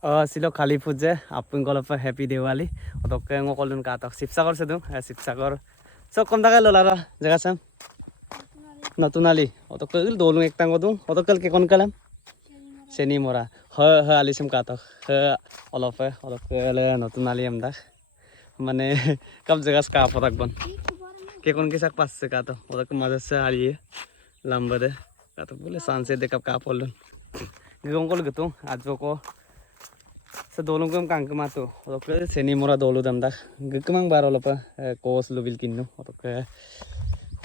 Silo Khaliput je, apun kalau apa happy Diwali, atau ke ngokolun kata Sipsakor sedung, Sipsakor. So kom dagal lolara, jaga sam. Natunali, atau ke il dolung ek tang odung, atau ke kon kalam. Seni mora, alisem kata, olofe, atau ke le natunali amdak. Mane kam jaga ska potak bon. Ke kon kisak pas se kata, atau ke mazas se aliye, lambade, kata boleh sunset dekap kapolun. Gongkol gitu, ajo ko. So dolong kam kang kemato, oke seni mora dolu damdak, gkemang baro lopa kos lubil kinno, oke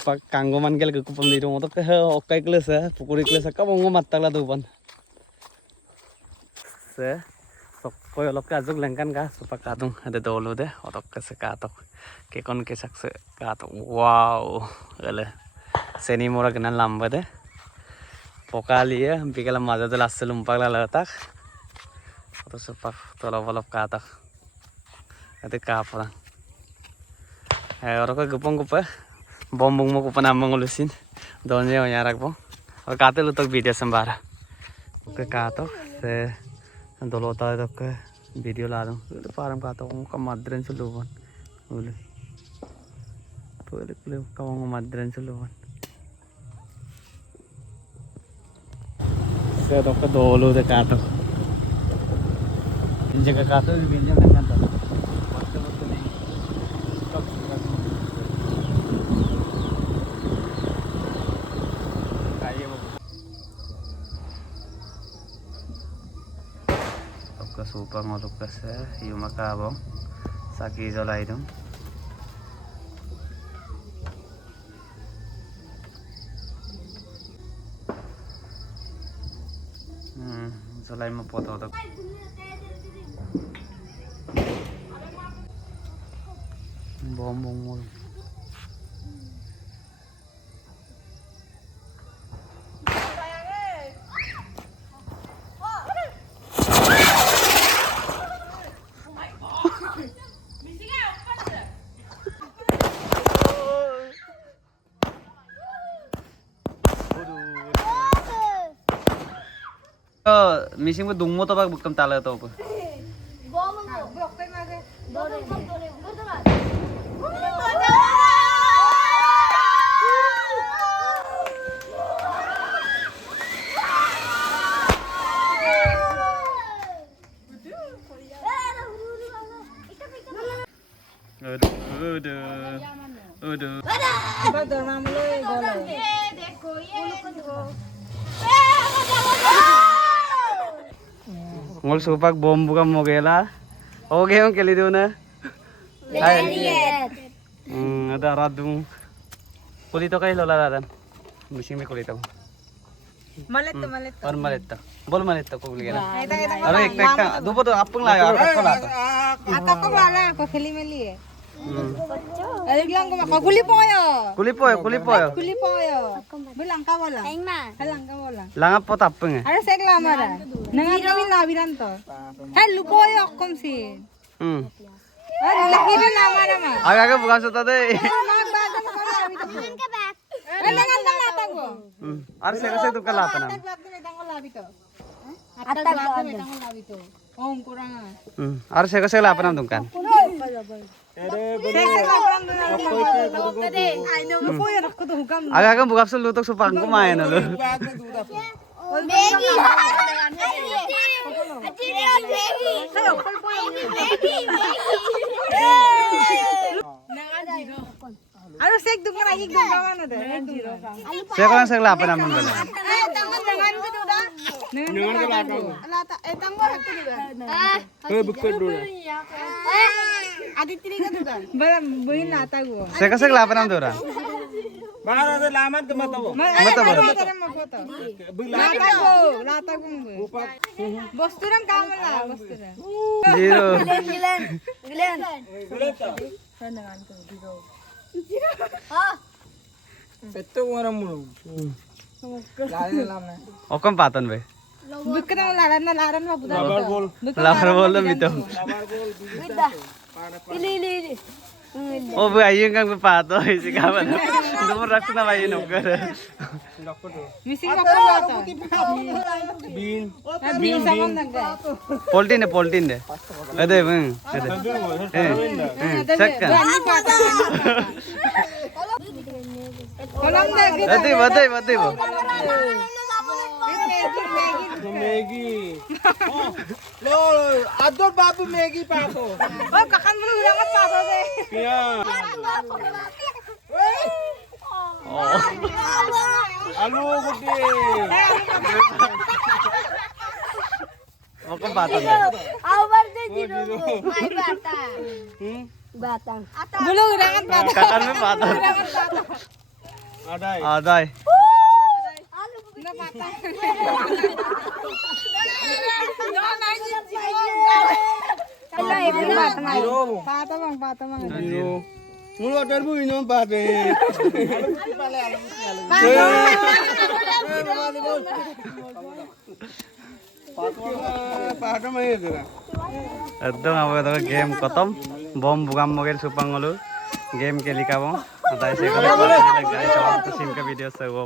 pak kanggo man kel gkupam diru, oke okai klesa, pukuri klesa, kabongo matala duban. Se, so koi olok kazuk lengkan ka, supak katung ada dolu deh, oke se katok, kekon kesak se katok, wow, gale, seni mora kenan lamba deh, pokali ya, bikala maza tuh lasse lumpak lalatak. Atau sepak tolong kata, itu kapal. Orang ke gupong gupa, bombong mau gupa nama ngulusin, doanya nyarak bong. Orang kata lu tuh video sembara, ke kata, se, dolo tahu itu ke video lalu, itu farm kata, kamu madren suluan, boleh, boleh, kamu madren suluan. Se itu ke dolo deh kata. जगह का तो व्यंजन लगना था वक्त नहीं कब खाइए वो सबका सूपर मोलुक से युमा का अब साकी जलाई दूँ जलाई में पोता होता bom bom missing with dungo tabak bukam tala to apa udah ngol supak bom buka mogela oke yang kali itu na ada radung kulito kayo lola laran musim me kulito maletta और maletta बोल maletta को बोलिए ना अरे एक दो तो अपन लाया आपको लाता आता को वाला को खेली मेली है अरे बिlang ko kulipoyo bilang ka wala halang ka wala langa po tapeng are segla mara nangan kami labiran to hai lupoyo kom si are lakira na mara ma aga bukan sota de nangan lang nata ko are se tu kalata na metang ko labi to atta metang ko labi to om kurang are se lapa nam dungkan agak buka selu untuk supang kumain lo. Aduh sek dong lagi dong kawan ada. Saya kan saya lapar namun bela. Jangan ke belakang. Tanggal itu juga. Bukan dulu. Adik tiga tu kan. Beli lata gua. Saya kan saya lapar namun orang. Baru ada lamat ke mata bu. Mata baru. Lata gua. Bos turam kamu lah bos turam. Zero. Glen. Itu orang mulu. Okam patan be. Bukan laran mah bukan. Labar bol. Lapar bola gitu. Labar bol. Ini. Oh, bu ayo kang pato isi kapan? Nomor raksa na bayi nuker. Missing ako to. Bean. Bean sa kon nagay. Poltin de. Ade bang. Ade. Sakka. Kolam de. Ade badai bo. Maggie. Lo, ador babu Maggie pa ako. Oy kakan mo lang at pato de. Kaya. Oh. Alu gede. Makan pato de. Bulong lang at pato. Kakan mo pato. Adai. Adai. Na pato. Pato bang. Zero. Mulu adar bu inon pate. Pato mai dira. एकदम अब तो game खत्म बम बुगाम मगेर सुपांगलु game के लिकाबो दाइ से guys SIM का video से वो